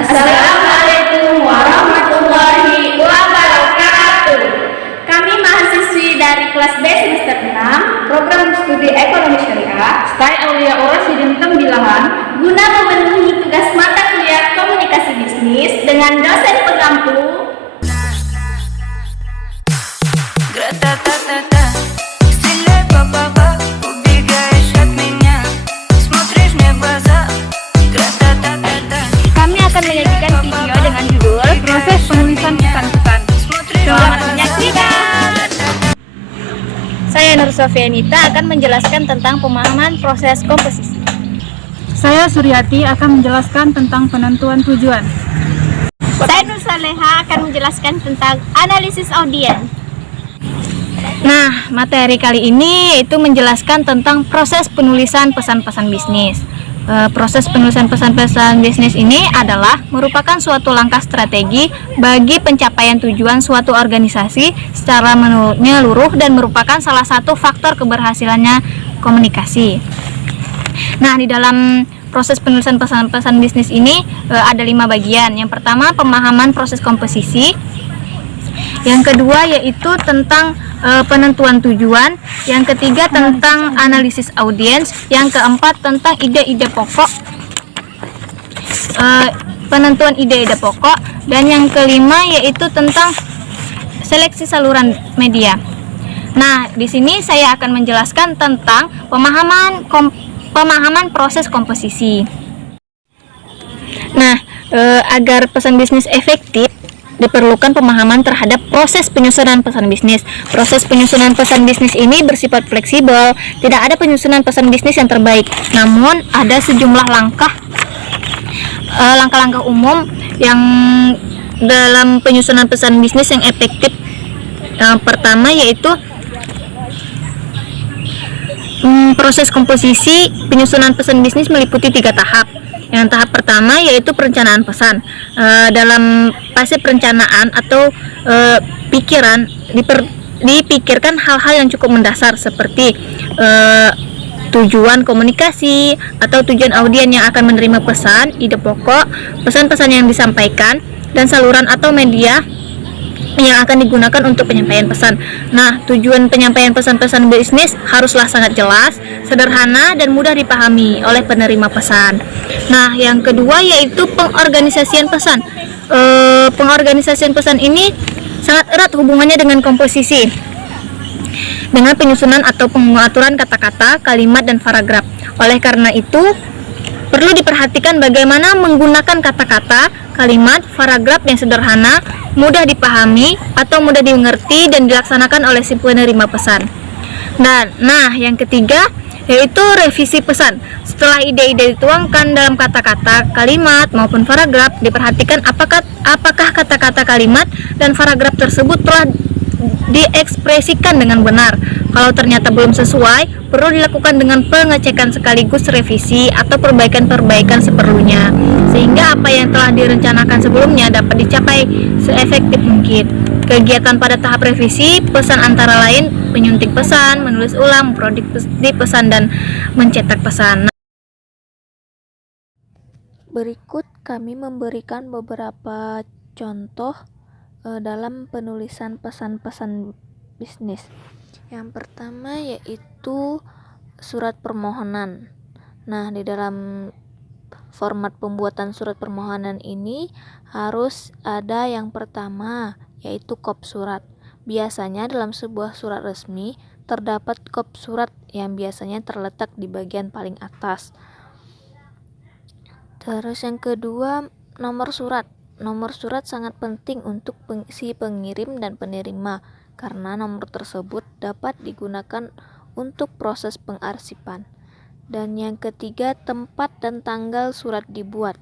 Assalamualaikum warahmatullahi wabarakatuh. Kami mahasiswi dari kelas B semester 6 program studi ekonomi syariah Stai Aulia Orosidin Tembilahan guna memenuhi tugas mata kuliah komunikasi bisnis dengan dosen pengampu. Kami akan menyajikan video dengan judul Proses Penulisan Pesan-Pesan. Selamat menyaksikan. Saya Nur Sofianita akan menjelaskan tentang pemahaman proses komposisi. Saya Suryati akan menjelaskan tentang penentuan tujuan. Saya Nur Saleha akan menjelaskan tentang analisis audiens. Nah, materi kali ini yaitu menjelaskan tentang proses penulisan pesan-pesan bisnis. Proses penulisan pesan-pesan bisnis ini adalah merupakan suatu langkah strategi bagi pencapaian tujuan suatu organisasi secara menyeluruh dan merupakan salah satu faktor keberhasilannya komunikasi. Nah, di dalam proses penulisan pesan-pesan bisnis ini ada 5 bagian. Yang pertama, pemahaman proses komposisi. Yang kedua yaitu tentang penentuan tujuan. Yang ketiga tentang analisis audiens. Yang keempat tentang ide-ide pokok, penentuan ide-ide pokok. Dan yang kelima yaitu tentang seleksi saluran media. Nah, di sini saya akan menjelaskan tentang pemahaman proses komposisi. Nah, agar pesan bisnis efektif diperlukan pemahaman terhadap proses penyusunan pesan bisnis. Proses penyusunan pesan bisnis ini bersifat fleksibel. Tidak ada penyusunan pesan bisnis yang terbaik. Namun ada sejumlah langkah-langkah umum yang dalam penyusunan pesan bisnis yang efektif. Yang pertama yaitu proses komposisi penyusunan pesan bisnis meliputi 3 tahap. Yang tahap pertama yaitu perencanaan pesan. Dalam fase perencanaan atau pikiran dipikirkan hal-hal yang cukup mendasar seperti tujuan komunikasi atau tujuan audien yang akan menerima pesan, ide pokok, pesan-pesan yang disampaikan, dan saluran atau media yang akan digunakan untuk penyampaian pesan. Nah, tujuan penyampaian pesan-pesan bisnis haruslah sangat jelas, sederhana, dan mudah dipahami oleh penerima pesan. Nah, yang kedua yaitu pengorganisasian pesan. Pengorganisasian pesan ini sangat erat hubungannya dengan komposisi, dengan penyusunan atau pengaturan kata-kata, kalimat, dan paragraf. Oleh karena itu, perlu diperhatikan bagaimana menggunakan kata-kata, kalimat, paragraf yang sederhana, mudah dipahami atau mudah dimengerti dan dilaksanakan oleh si penerima pesan. Nah, yang ketiga yaitu revisi pesan. Setelah ide-ide dituangkan dalam kata-kata, kalimat maupun paragraf, diperhatikan apakah kata-kata, kalimat, dan paragraf tersebut telah diekspresikan dengan benar. Kalau ternyata belum sesuai, perlu dilakukan dengan pengecekan sekaligus revisi atau perbaikan-perbaikan seperlunya, sehingga apa yang telah direncanakan sebelumnya dapat dicapai seefektif mungkin. Kegiatan pada tahap revisi pesan antara lain penyunting pesan, menulis ulang, memproduksi pesan, dan mencetak pesan. Berikut kami memberikan beberapa contoh dalam penulisan pesan-pesan bisnis. Yang pertama yaitu surat permohonan. Nah, di dalam format pembuatan surat permohonan ini harus ada yang pertama yaitu kop surat. Biasanya dalam sebuah surat resmi terdapat kop surat yang biasanya terletak di bagian paling atas. Terus yang kedua, nomor surat. Nomor surat sangat penting untuk si pengirim dan penerima karena nomor tersebut dapat digunakan untuk proses pengarsipan. Dan yang ketiga, tempat dan tanggal surat dibuat.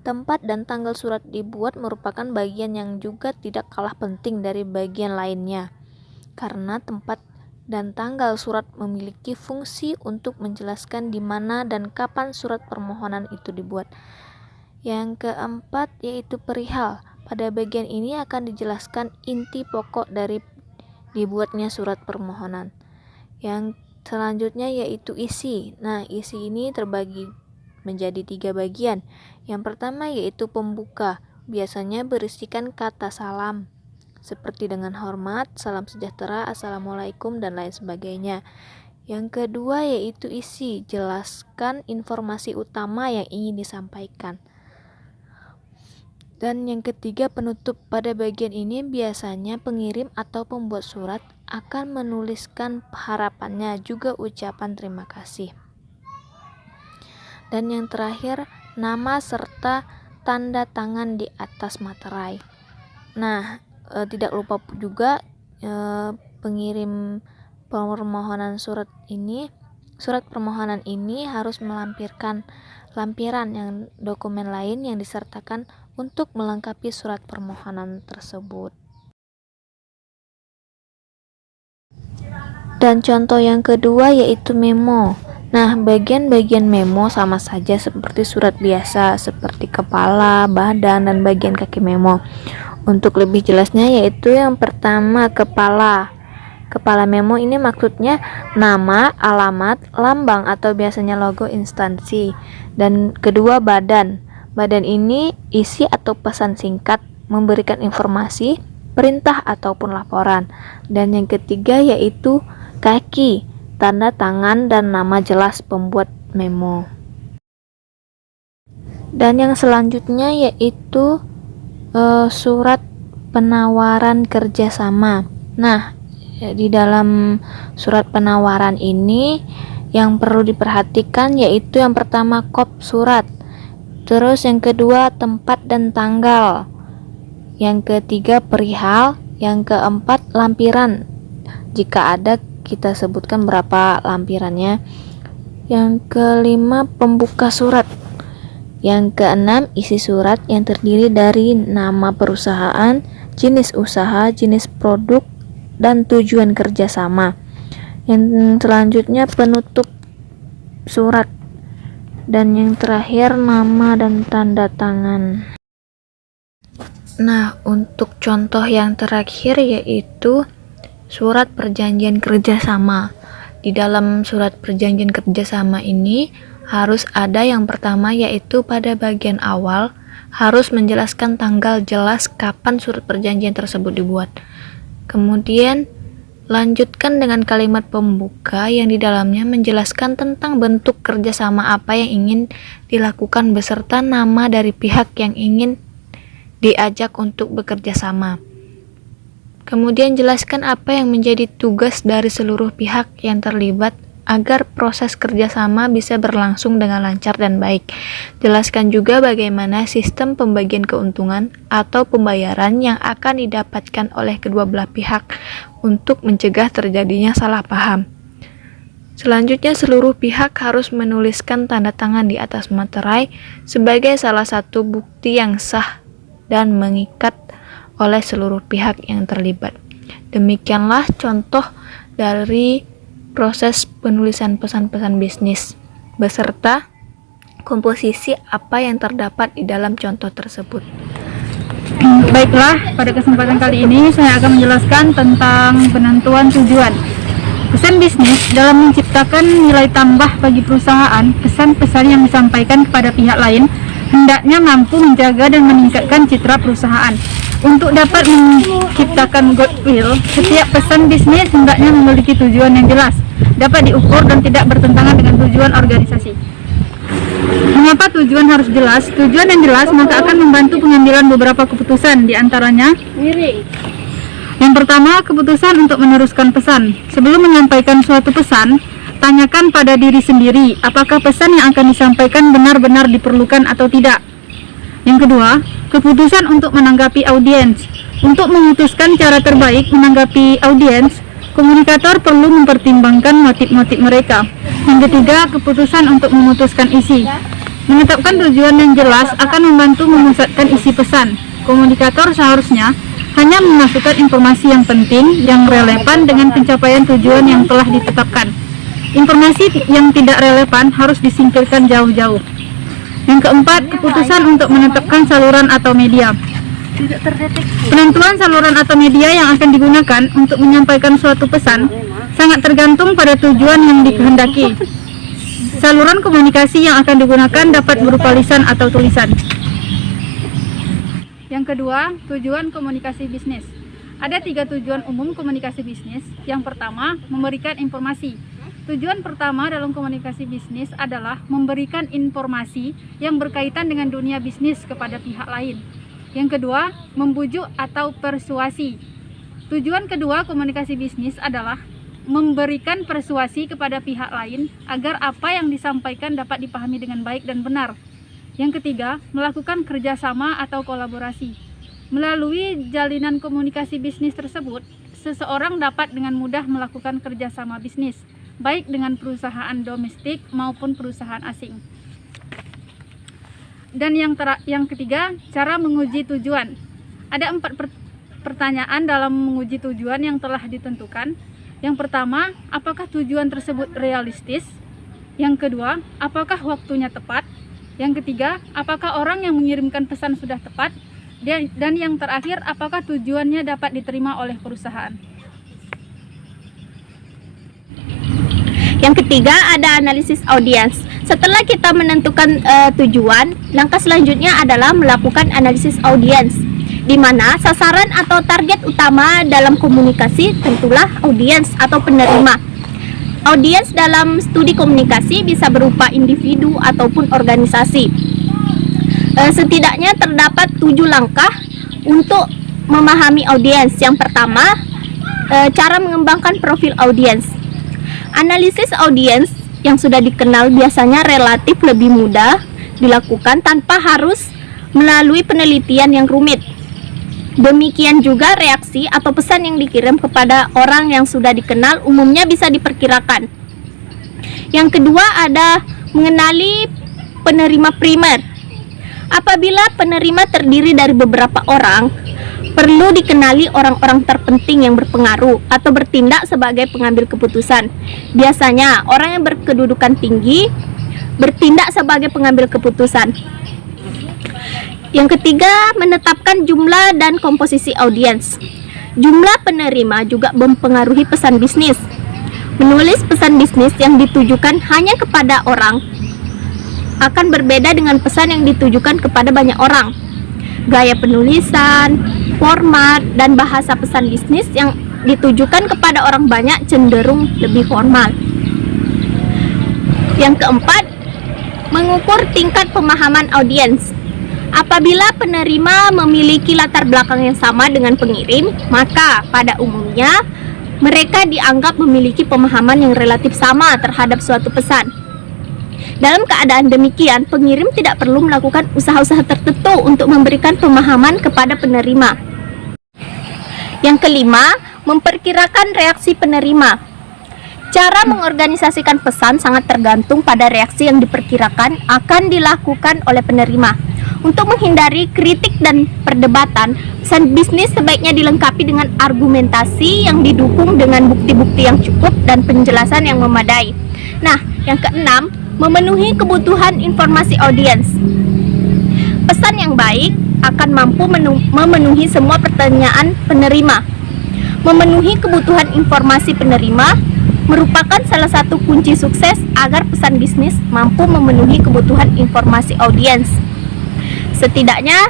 Tempat dan tanggal surat dibuat merupakan bagian yang juga tidak kalah penting dari bagian lainnya, karena tempat dan tanggal surat memiliki fungsi untuk menjelaskan di mana dan kapan surat permohonan itu dibuat. Yang keempat yaitu perihal. Pada bagian ini akan dijelaskan inti pokok dari dibuatnya surat permohonan. Yang selanjutnya yaitu isi. Nah, isi ini terbagi menjadi 3 bagian. Yang pertama yaitu pembuka, biasanya berisikan kata salam, seperti dengan hormat, salam sejahtera, assalamualaikum, dan lain sebagainya. Yang kedua yaitu isi, jelaskan informasi utama yang ingin disampaikan. Dan yang ketiga penutup. Pada bagian ini biasanya pengirim atau pembuat surat akan menuliskan harapannya, juga ucapan terima kasih. Dan yang terakhir, nama serta tanda tangan di atas materai. Nah, tidak lupa juga pengirim permohonan surat permohonan ini harus melampirkan lampiran yang dokumen lain yang disertakan untuk melengkapi surat permohonan tersebut. Dan contoh yang kedua yaitu memo. Nah, bagian-bagian memo sama saja seperti surat biasa, seperti kepala, badan, dan bagian kaki memo. Untuk lebih jelasnya yaitu yang pertama kepala. Kepala memo ini maksudnya nama, alamat, lambang atau biasanya logo instansi. Dan kedua badan. Badan ini isi atau pesan singkat, memberikan informasi, perintah ataupun laporan. Dan yang ketiga yaitu kaki, tanda tangan dan nama jelas pembuat memo. Dan yang selanjutnya yaitu surat penawaran kerjasama. Nah, di dalam surat penawaran ini yang perlu diperhatikan yaitu yang pertama kop surat, terus yang kedua tempat dan tanggal, yang ketiga perihal, yang keempat lampiran, jika ada kita sebutkan berapa lampirannya, yang kelima pembuka surat, yang keenam isi surat yang terdiri dari nama perusahaan, jenis usaha, jenis produk, dan tujuan kerjasama. Yang selanjutnya penutup surat, dan yang terakhir nama dan tanda tangan. Nah, untuk contoh yang terakhir yaitu surat perjanjian kerjasama. Di dalam surat perjanjian kerjasama ini harus ada yang pertama yaitu pada bagian awal harus menjelaskan tanggal jelas kapan surat perjanjian tersebut dibuat. Kemudian lanjutkan dengan kalimat pembuka yang di dalamnya menjelaskan tentang bentuk kerjasama apa yang ingin dilakukan beserta nama dari pihak yang ingin diajak untuk bekerja sama. Kemudian jelaskan apa yang menjadi tugas dari seluruh pihak yang terlibat agar proses kerjasama bisa berlangsung dengan lancar dan baik. Jelaskan juga bagaimana sistem pembagian keuntungan atau pembayaran yang akan didapatkan oleh kedua belah pihak untuk mencegah terjadinya salah paham. Selanjutnya, seluruh pihak harus menuliskan tanda tangan di atas materai sebagai salah satu bukti yang sah dan mengikat oleh seluruh pihak yang terlibat. Demikianlah contoh dari proses penulisan pesan-pesan bisnis beserta komposisi apa yang terdapat di dalam contoh tersebut. Baiklah, pada kesempatan kali ini saya akan menjelaskan tentang penentuan tujuan. Pesan bisnis dalam menciptakan nilai tambah bagi perusahaan, pesan-pesan yang disampaikan kepada pihak lain hendaknya mampu menjaga dan meningkatkan citra perusahaan. Untuk dapat menciptakan goodwill, setiap pesan bisnis hendaknya memiliki tujuan yang jelas, dapat diukur dan tidak bertentangan dengan tujuan organisasi. Mengapa tujuan harus jelas? Tujuan yang jelas maka akan membantu pengambilan beberapa keputusan, di antaranya yang pertama, keputusan untuk meneruskan pesan. Sebelum menyampaikan suatu pesan, tanyakan pada diri sendiri apakah pesan yang akan disampaikan benar-benar diperlukan atau tidak. Yang kedua, keputusan untuk menanggapi audiens. Untuk memutuskan cara terbaik menanggapi audiens, komunikator perlu mempertimbangkan motif-motif mereka. Yang ketiga, keputusan untuk memutuskan isi. Menetapkan tujuan yang jelas akan membantu memusatkan isi pesan. Komunikator seharusnya hanya memasukkan informasi yang penting, yang relevan dengan pencapaian tujuan yang telah ditetapkan. Informasi yang tidak relevan harus disingkirkan jauh-jauh. Yang keempat, keputusan untuk menetapkan saluran atau media. Penentuan saluran atau media yang akan digunakan untuk menyampaikan suatu pesan sangat tergantung pada tujuan yang dikehendaki. Saluran komunikasi yang akan digunakan dapat berupa lisan atau tulisan. Yang kedua, tujuan komunikasi bisnis. Ada 3 tujuan umum komunikasi bisnis. Yang pertama, memberikan informasi. Tujuan pertama dalam komunikasi bisnis adalah memberikan informasi yang berkaitan dengan dunia bisnis kepada pihak lain. Yang kedua, membujuk atau persuasi. Tujuan kedua komunikasi bisnis adalah memberikan persuasi kepada pihak lain agar apa yang disampaikan dapat dipahami dengan baik dan benar. Yang ketiga, melakukan kerjasama atau kolaborasi. Melalui jalinan komunikasi bisnis tersebut, seseorang dapat dengan mudah melakukan kerjasama bisnis, baik dengan perusahaan domestik maupun perusahaan asing. Dan yang ketiga, cara menguji tujuan. Ada 4 pertanyaan dalam menguji tujuan yang telah ditentukan. Yang pertama, apakah tujuan tersebut realistis? Yang kedua, apakah waktunya tepat? Yang ketiga, apakah orang yang mengirimkan pesan sudah tepat? Dan yang terakhir, apakah tujuannya dapat diterima oleh perusahaan? Yang ketiga ada analisis audiens. Setelah kita menentukan tujuan, langkah selanjutnya adalah melakukan analisis audiens, di mana sasaran atau target utama dalam komunikasi tentulah audiens atau penerima. Audiens dalam studi komunikasi bisa berupa individu ataupun organisasi. Setidaknya terdapat 7 langkah untuk memahami audiens. Yang pertama, cara mengembangkan profil audiens. Analisis audiens yang sudah dikenal biasanya relatif lebih mudah dilakukan tanpa harus melalui penelitian yang rumit. Demikian juga reaksi atau pesan yang dikirim kepada orang yang sudah dikenal umumnya bisa diperkirakan. Yang kedua ada mengenali penerima primer. Apabila penerima terdiri dari beberapa orang, perlu dikenali orang-orang terpenting yang berpengaruh atau bertindak sebagai pengambil keputusan. Biasanya orang yang berkedudukan tinggi bertindak sebagai pengambil keputusan. Yang ketiga, menetapkan jumlah dan komposisi audiens. Jumlah penerima juga mempengaruhi pesan bisnis. Menulis pesan bisnis yang ditujukan hanya kepada orang akan berbeda dengan pesan yang ditujukan kepada banyak orang. Gaya penulisan, format, dan bahasa pesan bisnis yang ditujukan kepada orang banyak cenderung lebih formal. Yang keempat, mengukur tingkat pemahaman audiens. Apabila penerima memiliki latar belakang yang sama dengan pengirim, maka pada umumnya mereka dianggap memiliki pemahaman yang relatif sama terhadap suatu pesan. Dalam keadaan demikian, pengirim tidak perlu melakukan usaha-usaha tertentu untuk memberikan pemahaman kepada penerima. Yang kelima, memperkirakan reaksi penerima. Cara mengorganisasikan pesan sangat tergantung pada reaksi yang diperkirakan akan dilakukan oleh penerima. Untuk menghindari kritik dan perdebatan, pesan bisnis sebaiknya dilengkapi dengan argumentasi yang didukung dengan bukti-bukti yang cukup dan penjelasan yang memadai. Nah, yang keenam, memenuhi kebutuhan informasi audiens. Pesan yang baik akan mampu memenuhi semua pertanyaan penerima. Memenuhi kebutuhan informasi penerima merupakan salah satu kunci sukses agar pesan bisnis mampu memenuhi kebutuhan informasi audiens. Setidaknya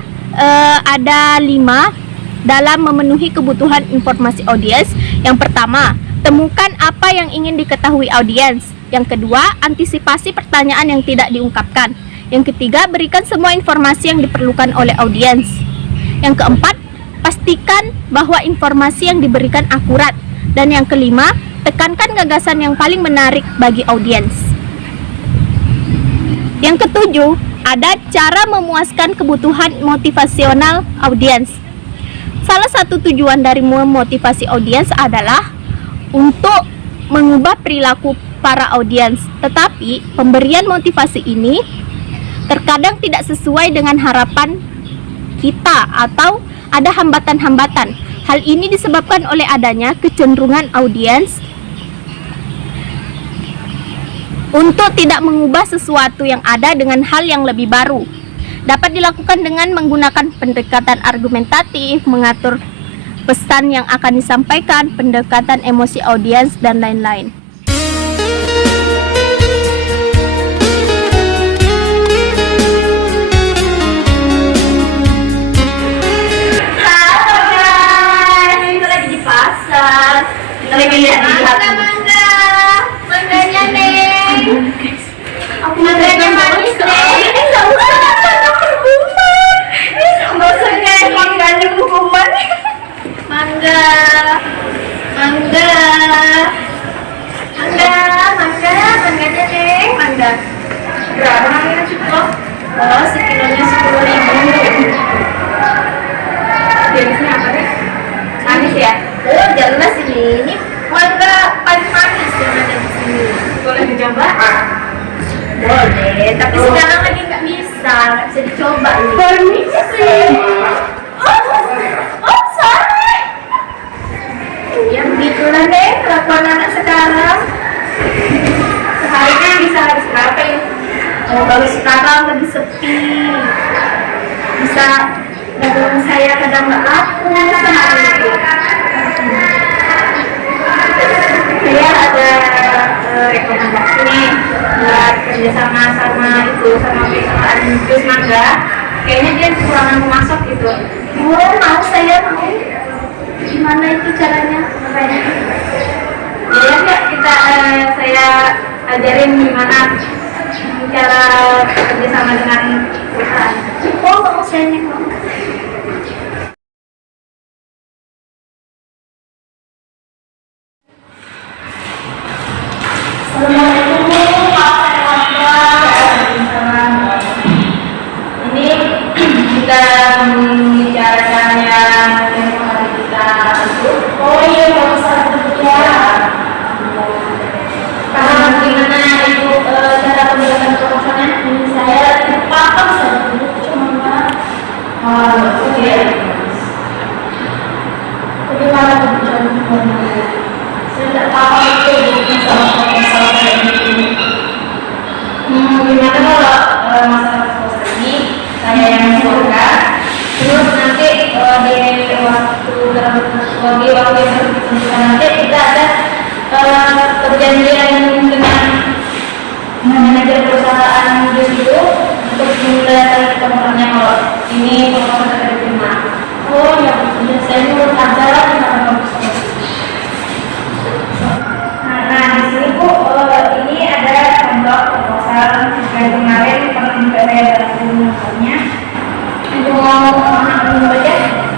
ada 5 dalam memenuhi kebutuhan informasi audiens. Yang pertama, temukan apa yang ingin diketahui audiens. Yang kedua, antisipasi pertanyaan yang tidak diungkapkan. Yang ketiga, berikan semua informasi yang diperlukan oleh audiens. Yang keempat, pastikan bahwa informasi yang diberikan akurat. Dan yang kelima, tekankan gagasan yang paling menarik bagi audiens. Yang ketujuh, ada cara memuaskan kebutuhan motivasional audiens. Salah satu tujuan dari memotivasi audiens adalah untuk mengubah perilaku para audiens, tetapi pemberian motivasi ini terkadang tidak sesuai dengan harapan kita atau ada hambatan-hambatan. Hal ini disebabkan oleh adanya kecenderungan audiens untuk tidak mengubah sesuatu yang ada dengan hal yang lebih baru. Dapat dilakukan dengan menggunakan pendekatan argumentatif, mengatur pesan yang akan disampaikan, pendekatan emosi audiens, dan lain-lain. Halo guys, kita lagi di pasar. Kita lagi lihat-lihat. Mangganya nih. Mangganya manis deh. Nggak usah hukuman. Nggak usah kayak mangganya hukuman. Mangga, mangganya deh, mangga. Berapa harganya cukup? Oh, sekilonya 10.000. Jenisnya apa deh? Manis ya? Oh, jelas ini mangga paling manis yang ada di sini. Boleh dicoba? Boleh, tapi sekarang lagi nggak bisa dicoba nih. Permisi. Oh, sorry. Ya begitulah deh kelakuan anak sekarang. Seharinya bisa habis berapa ya? Oh, baru sekarang lebih sepi. Bisa dagangan saya kadang nggak laku sehari itu. Saya ada rekomendasi nih buat kerjasama sama perusahaan jus mangga. Kayaknya dia kekurangan pemasok gitu. Oh, mau, saya mau. Gimana itu caranya? Ya enggak, saya ajarin gimana cara kerjasama dengan perusahaan. Oh, mau saya nih. Ini kita membicarakan yang hari kita itu. Oh iya, bagus ya. Karena gimana itu cara pembuatan proposalnya? Saya paham saja, cuma oke. Bagaimana pembicaraan? Saya tidak paham itu masalah proposal kayak gini. Gimana kalau masalah proposal ini saya yang buatkan, terus nanti di waktu yang ditentukan nanti kita ada perjanjian dengan manajer perusahaan jus itu untuk mendatangkan proposalnya kalau ini proposal sudah diterima. Oh ya, saya menurut aja lah kita proposal. Nah di sini Bu, ini ada contoh proposal yang kemarin pernah juga saya bantu mengusulnya. Ibu mau membaca?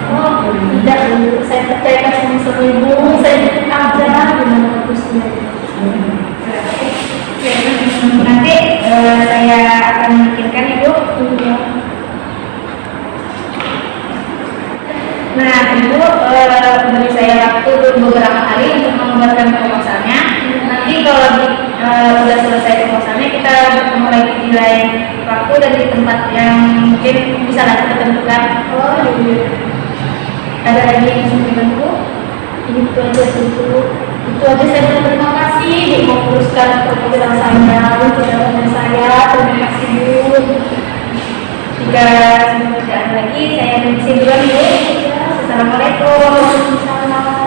Oh tidak, saya percayakan sama Ibu, saya bikin aja gimana bagusnya. Nanti saya akan bikinkan Ibu. Nah Ibu beri saya waktu beberapa hari untuk membuatkan proposalnya. Nanti kalau sudah selesai proposalnya kita bertemu lagi di lain waktu dan di tempat yang mungkin bisa nanti kita tentukan. Oh iya. Ada lagi yang bisa dibantu? Itu aja dulu. Itu aja, saya terima kasih Bu mau teruskan proposal saya untuk jawaban saya. Terima kasih Bu. Jika tidak ada lagi, saya permisi duluan Bu. Assalamualaikum. Waalaikumsalam.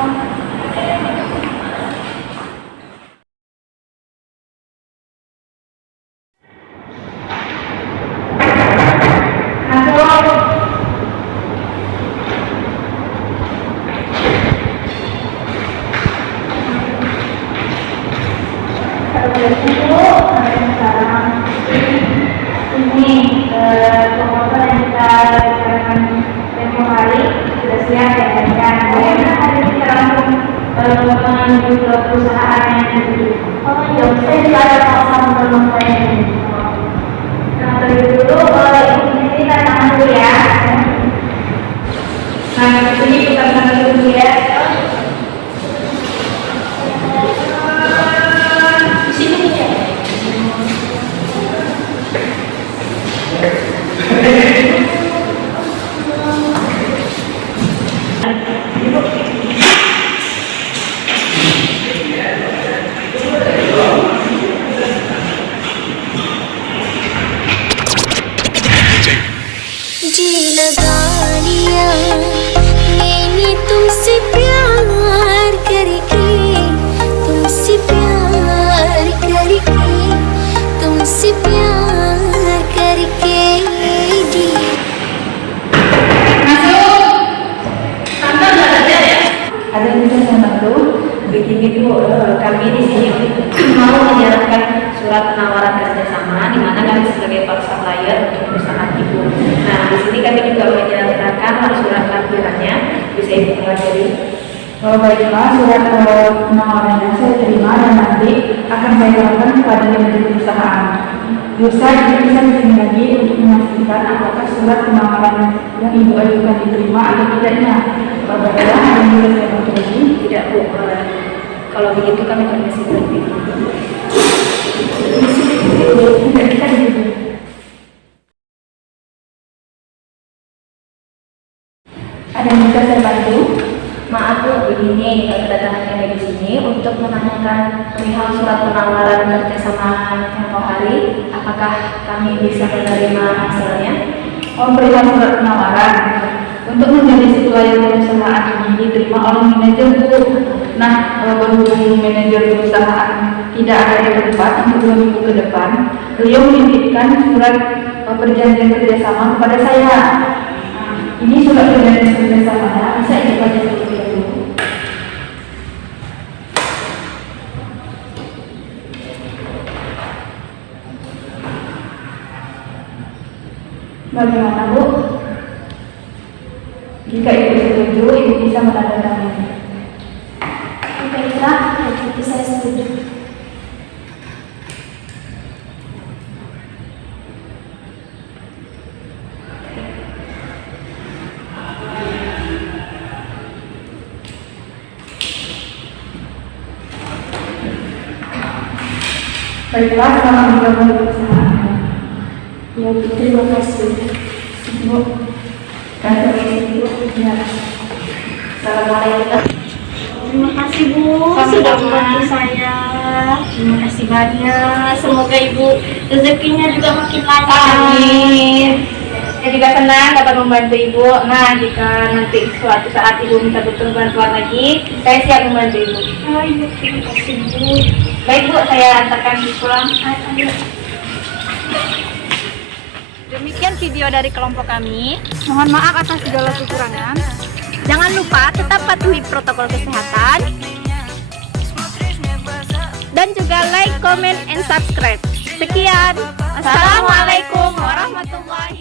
Ini proposal yang kita bicarakan tempoh hari sudah siap ya kan? Bagaimana hari ini kita langsung menuju ke perusahaan yang itu. Oh iya, saya juga ada proposal belum saya ini. Nah terlebih dulu Ibu kita tangan dulu ya. Nah di sini kita tangan dulu ya. penawaran kerjasama di mana kami sebagai supplier untuk perusahaan ibu. Nah, di sini kami juga menyertakan surat lampirannya. Bisa ibu pelajari. Baiklah, surat penawarannya saya terima dan nanti akan saya lakukan kepada manajer perusahaan. Bisa bisa di sini lagi untuk memastikan apakah surat penawaran yang ibu ajukan diterima atau tidaknya. Baiklah, ada yang bisa saya bantu lagi? Tidak, Bu. Kalau begitu kami permisi terlebih dahulu. Tidak, kita dulu. Ada yang bisa saya bantu? Maaf Bu, begini kedatangan kami di sini untuk menanyakan perihal surat penawaran kerjasama tempo hari. Apakah kami bisa menerima hasilnya? Perihal surat penawaran untuk menjadi supplier perusahaan ini diterima oleh manajer Bu. Nah, berhubung manajer perusahaan tidak ada di tempat untuk 2 minggu ke depan, beliau menitipkan surat perjanjian kerjasama kepada saya. Ini surat perjanjian kerjasamanya, bisa ibu baca dulu. Bagaimana Bu? Jika ibu setuju, ibu bisa menandatangani. Baiklah, itu saya setuju. Baiklah, selamat bergabung di perusahaan. Ya, Bu, terima kasih. Bu, dan permisi Bu. Ya. Assalamualaikum. Terima kasih Bu sudah membantu saya. Terima kasih banyak. Semoga Ibu rezekinya juga makin lancar. Amin. Saya juga senang dapat membantu Ibu. Nah, jika nanti suatu saat Ibu minta butuh bantuan lagi, saya siap membantu Ibu. Oh iya, terima kasih Bu. Baik Bu, saya antarkan pulang. Ayo. Demikian video dari kelompok kami. Mohon maaf atas segala kekurangan. Jangan lupa tetap patuhi protokol kesehatan dan juga like, comment, and subscribe. Sekian. Assalamualaikum warahmatullahi wabarakatuh.